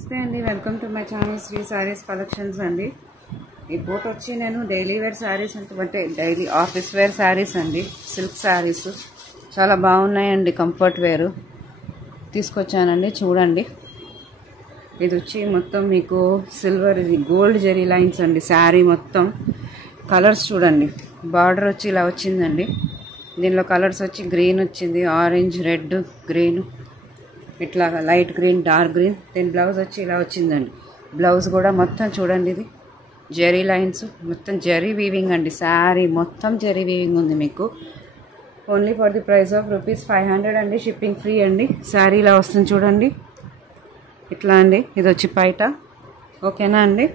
నమస్తే అండి, welcome to my channel Sri sarees collections అండి. ఈ పూట వచ్చి నేను డైలీ వేర్ శారీస్ అంటే డైలీ ఆఫీస్ వేర్ శారీస్ అండి, సిల్క్ శారీస్ చాలా బాగున్నాయండి. కంఫర్ట్ వేరు తీసుకొచ్చానండి, చూడండి. ఇది వచ్చి మొత్తం మీకు సిల్వర్ గోల్డ్ జెరీ లైన్స్ అండి. శారీ మొత్తం కలర్స్ చూడండి. బార్డర్ వచ్చి ఇలా వచ్చిందండి. దీనిలో కలర్స్ వచ్చి గ్రీన్ వచ్చింది, ఆరెంజ్, రెడ్, గ్రీన్, ఇట్లాగా లైట్ గ్రీన్, డార్క్ గ్రీన్. దీని బ్లౌజ్ వచ్చి ఇలా వచ్చిందండి. బ్లౌజ్ కూడా మొత్తం చూడండి, ఇది జెరీ లైన్స్, మొత్తం జెరీ వీవింగ్ అండి. శారీ మొత్తం జెరీ వీవింగ్ ఉంది మీకు. Only for the price of ₹500 అండి, షిప్పింగ్ ఫ్రీ అండి. శారీ ఇలా వస్తుంది చూడండి, ఇట్లా అండి. ఇది వచ్చి పైట, ఓకేనా అండి.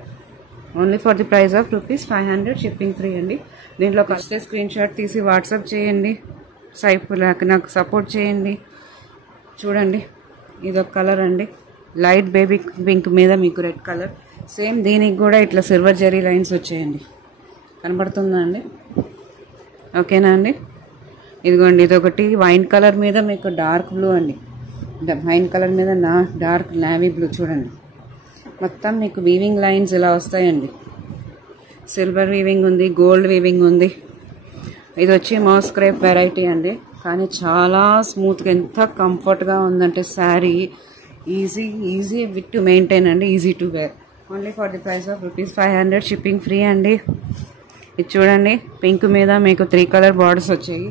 Only for the price of ₹500, shipping free అండి. దీంట్లో వస్తే స్క్రీన్ షాట్ తీసి వాట్సాప్ చేయండి, నాకు సపోర్ట్ చేయండి. చూడండి, ఇదొక కలర్ అండి, లైట్ బేబీ పింక్ మీద మీకు రెడ్ కలర్. సేమ్ దీనికి కూడా ఇట్లా సిల్వర్ జెరీ లైన్స్ వచ్చాయండి, కనబడుతుందా అండి, ఓకేనా అండి. ఇదిగోండి, ఇదొకటి వైన్ కలర్ మీద మీకు డార్క్ బ్లూ అండి. వైన్ కలర్ మీద డార్క్ నావీ బ్లూ చూడండి. మొత్తం మీకు వీవింగ్ లైన్స్ ఇలా వస్తాయండి. సిల్వర్ వీవింగ్ ఉంది, గోల్డ్ వీవింగ్ ఉంది. ఇది వచ్చి మౌస్ క్రేప్ వెరైటీ అండి, కానీ చాలా స్మూత్గా, ఎంత కంఫర్ట్గా ఉందంటే sari easy with to maintain అండి, easy to wear. Only for the price of ₹500, shipping free అండి. ఇది చూడండి, పింక్ మీద మీకు 3 కలర్ బార్డర్స్ వచ్చాయి.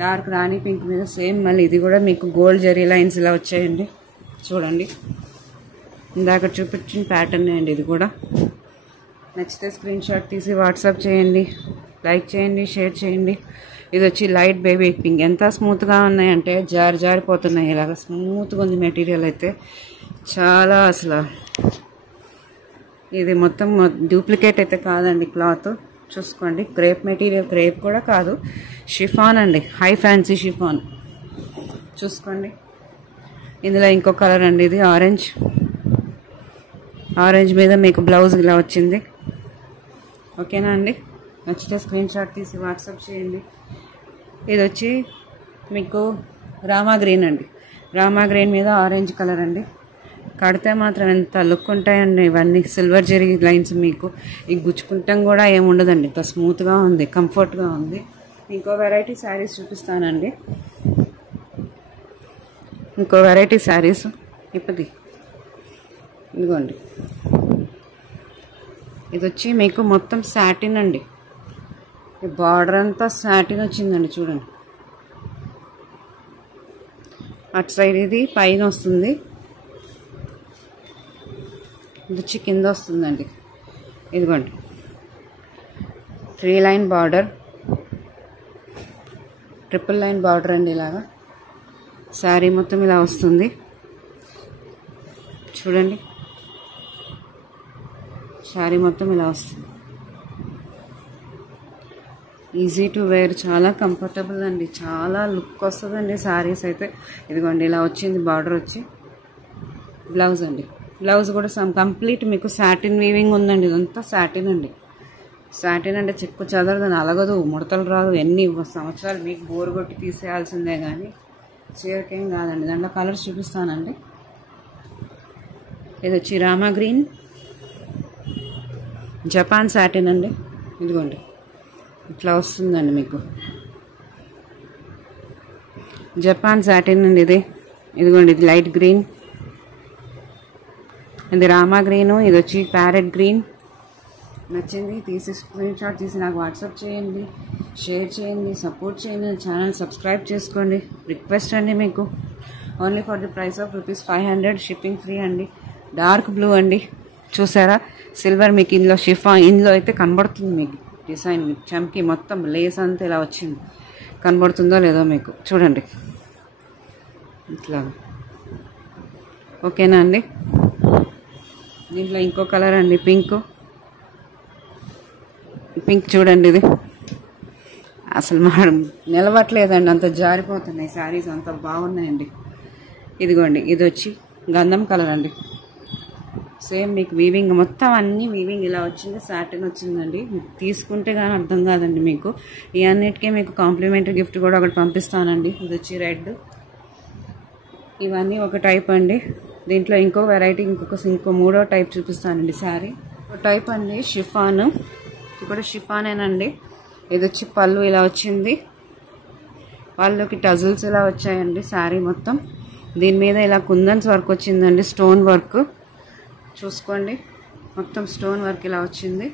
డార్క్ రాణి పింక్ మీద సేమ్ మళ్ళీ ఇది కూడా మీకు గోల్డ్ జెరీ లైన్స్ ఇలా వచ్చాయండి. చూడండి, ఇందాక చూపించిన ప్యాటర్న్ అండి. ఇది కూడా నచ్చితే స్క్రీన్ షాట్ తీసి వాట్సాప్ చేయండి, లైక్ చేయండి, షేర్ చేయండి. ఇది వచ్చి లైట్ బేబీ పింక్. ఎంత స్మూత్గా ఉన్నాయంటే జారిపోతున్నాయి. ఇలాగ స్మూత్గా ఉంది మెటీరియల్ అయితే, చాలా అసలు. ఇది మొత్తం డూప్లికేట్ అయితే కాదండి, క్లాత్ చూసుకోండి. క్రేప్ మెటీరియల్, క్రేప్ కూడా కాదు, షిఫాన్ అండి, హై ఫ్యాన్సీ షిఫాన్. చూసుకోండి. ఇందులో ఇంకో కలర్ అండి, ఇది ఆరెంజ్ మీద మీకు బ్లౌజ్ ఇలా వచ్చింది, ఓకేనా అండి. నచ్చితే స్క్రీన్ షాట్ తీసి వాట్సాప్ చేయండి. ఇది వచ్చి మీకు రామా గ్రీన్ అండి, రామా గ్రీన్ మీద ఆరెంజ్ కలర్ అండి. కడితే మాత్రం ఎంత లుక్ ఉంటాయండి ఇవన్నీ. సిల్వర్ జెరీ లైన్స్ మీకు ఈ గుచ్చుకుంటాం కూడా ఏముండదండి, ఇంత స్మూత్గా ఉంది, కంఫర్ట్గా ఉంది. ఇంకో వెరైటీ శారీస్ చూపిస్తానండి, ఇంకో వెరైటీ శారీస్ ఇప్పుడు. ఇదిగోండి, ఇది వచ్చి మీకు మొత్తం సాటిన్ అండి. బార్డర్ అంతా సాటిన్ వచ్చిందండి, చూడండి. అటు సైడ్ ఇది పైన వస్తుంది, ఇది వచ్చి కింద వస్తుందండి. ఇదిగోండి, 3 line border, triple line border అండి. ఇలాగా శారీ మొత్తం ఇలా వస్తుంది చూడండి. శారీ మొత్తం ఇలా వస్తుంది, ఈజీ టు వేర్, చాలా కంఫర్టబుల్ అండి, చాలా లుక్ వస్తుందండి శారీస్ అయితే. ఇదిగోండి, ఇలా వచ్చింది బార్డర్ వచ్చి. బ్లౌజ్ అండి, బ్లౌజ్ కూడా కంప్లీట్ మీకు సాటిన్ వీవింగ్ ఉందండి. ఇదంతా సాటిన్ అండి. సాటిన్ అంటే చెక్కు చెదరదు, నలగదు, ముడతలు రాదు. ఎన్ని సంవత్సరాలు మీకు బోరు కొట్టి తీసేయాల్సిందే కానీ చీరకేం కాదండి. దాంట్లో కలర్స్ చూపిస్తానండి. ఇది వచ్చి రామా గ్రీన్, జపాన్ సాటిన్ అండి. ఇదిగోండి, ఇట్లా వస్తుందండి మీకు జపాన్ సాటిన్ అండి ఇది. ఇదిగోండి, ఇది లైట్ గ్రీన్, ఇది రామా గ్రీను, ఇది వచ్చి ప్యారెట్ గ్రీన్. నచ్చింది తీసి స్క్రీన్ షాట్ తీసి నాకు వాట్సాప్ చేయండి, షేర్ చేయండి, సపోర్ట్ చేయండి. ఛానల్ సబ్స్క్రైబ్ చేసుకోండి, రిక్వెస్ట్ అండి మీకు. Only for the price of ₹500, shipping free అండి. డార్క్ బ్లూ అండి, చూసారా, సిల్వర్ మీకు ఇందులో ఇందులో అయితే కనబడుతుంది మీకు డిజైన్. చమ్కి మొత్తం లేస్ అంతా ఇలా వచ్చింది, కనబడుతుందో లేదో మీకు, చూడండి ఇట్లా, ఓకేనా అండి. దీంట్లో ఇంకో కలర్ అండి, పింక్ చూడండి. ఇది అసలు నిలవట్లేదండి, అంత జారిపోతున్నాయి శారీస్, అంత బాగున్నాయండి. ఇదిగోండి, ఇది వచ్చి గంధం కలర్ అండి. సేమ్ మీకు వీవింగ్ మొత్తం అన్ని వీవింగ్ ఇలా వచ్చింది, సాటిన్ వచ్చిందండి. తీసుకుంటే కానీ అర్థం కాదండి మీకు. ఈ అన్నిటికీ మీకు కాంప్లిమెంటరీ గిఫ్ట్ కూడా ఒకటి పంపిస్తానండి. ఇది వచ్చి రెడ్, ఇవన్నీ ఒక టైప్ అండి. దీంట్లో ఇంకో వెరైటీ ఇంకో మూడో టైప్ చూపిస్తానండి శారీ. టైప్ అండి షిఫాన్, ఇది కూడా షిఫానేనండి. ఇది వచ్చి పళ్ళు ఇలా వచ్చింది, పళ్ళుకి టజల్స్ ఇలా వచ్చాయండి. శారీ మొత్తం దీని మీద ఇలా కుందన్స్ వర్క్ వచ్చిందండి, స్టోన్ వర్క్ చూసుకోండి. మొత్తం స్టోన్ వర్క్ ఇలా వచ్చింది.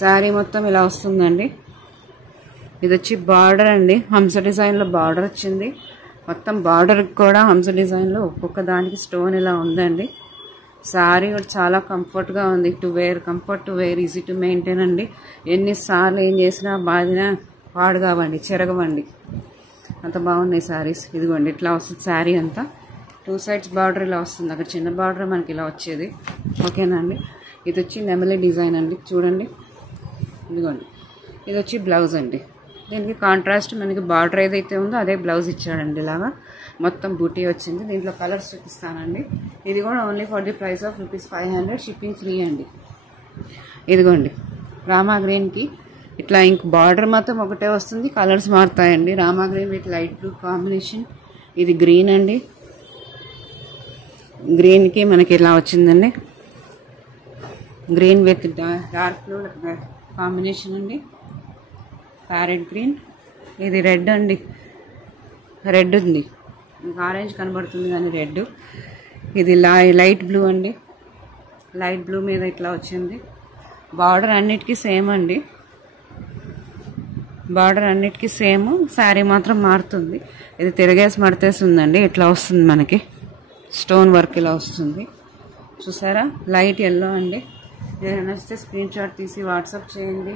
శారీ మొత్తం ఇలా వస్తుందండి. ఇది వచ్చి బార్డర్ అండి, హంస డిజైన్లో బార్డర్ వచ్చింది. మొత్తం బార్డర్కి కూడా హంస డిజైన్లో ఒక్కొక్క దానికి స్టోన్ ఇలా ఉందండి. శారీ కూడా చాలా కంఫర్ట్గా ఉంది, to wear, comfort to wear, easy to maintain అండి. ఎన్నిసార్లు ఏం చేసినా బాధినా పాడు కావండి, చెరగవండి, అంత బాగున్నాయి శారీస్. ఇదిగోండి ఇట్లా వస్తుంది శారీ అంతా. 2 sides బార్డర్ ఇలా వస్తుంది, అక్కడ చిన్న బార్డర్ మనకి ఇలా వచ్చేది. ఓకేనా అండి. ఇది వచ్చి నెమలి డిజైన్ అండి, చూడండి. ఇదిగోండి ఇది వచ్చి బ్లౌజ్ అండి. దీనికి కాంట్రాస్ట్ మనకి బార్డర్ ఏదైతే ఉందో అదే బ్లౌజ్ ఇచ్చాడండి. ఇలాగా మొత్తం బూటీ వచ్చింది. దీంట్లో కలర్స్ చూపిస్తానండి. ఇది కూడా only for the price of ₹500, shipping free అండి. ఇదిగోండి రామా గ్రీన్కి ఇట్లా ఇంక బార్డర్ మాత్రం ఒకటే వస్తుంది, కలర్స్ మారుతాయండి. Rama green with light blue combination. ఇది గ్రీన్ అండి, గ్రీన్కి మనకి ఇలా వచ్చిందండి, green with dark blue combination అండి, ప్యారెట్ గ్రీన్. ఇది రెడ్ అండి, రెడ్ ఉంది, ఆరెంజ్ కనబడుతుంది కానీ రెడ్. ఇది లైట్ బ్లూ అండి, లైట్ బ్లూ మీద ఇట్లా వచ్చింది. బార్డర్ అన్నిటికీ సేమ్ అండి, బార్డర్ అన్నిటికీ సేమ్, శారీ మాత్రం మారుతుంది. ఇది తిరగేసి మడతేసి ఉందండి, ఇట్లా వస్తుంది మనకి స్టోన్ వర్క్ ఇలా వస్తుంది. చూసారా, లైట్ ఎల్లో అండి. ఏదైనా నచ్చితే స్క్రీన్ షాట్ తీసి వాట్సాప్ చేయండి,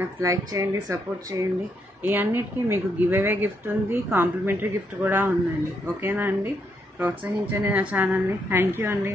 నాకు లైక్ చేయండి, సపోర్ట్ చేయండి. ఈ అన్నిటికీ మీకు గివ్ అవే గిఫ్ట్ ఉంది, కాంప్లిమెంటరీ గిఫ్ట్ కూడా ఉందండి. ఓకేనా అండి. ప్రోత్సహించండి నా ఛానల్ని. థ్యాంక్ యూ అండి.